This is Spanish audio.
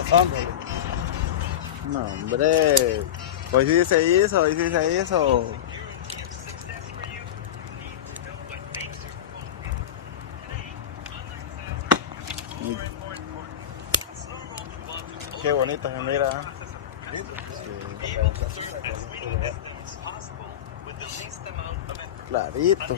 Pasándole. No, hombre. Hoy sí se hizo, hoy sí se hizo. Y qué bonito se mira. Sí, clarito.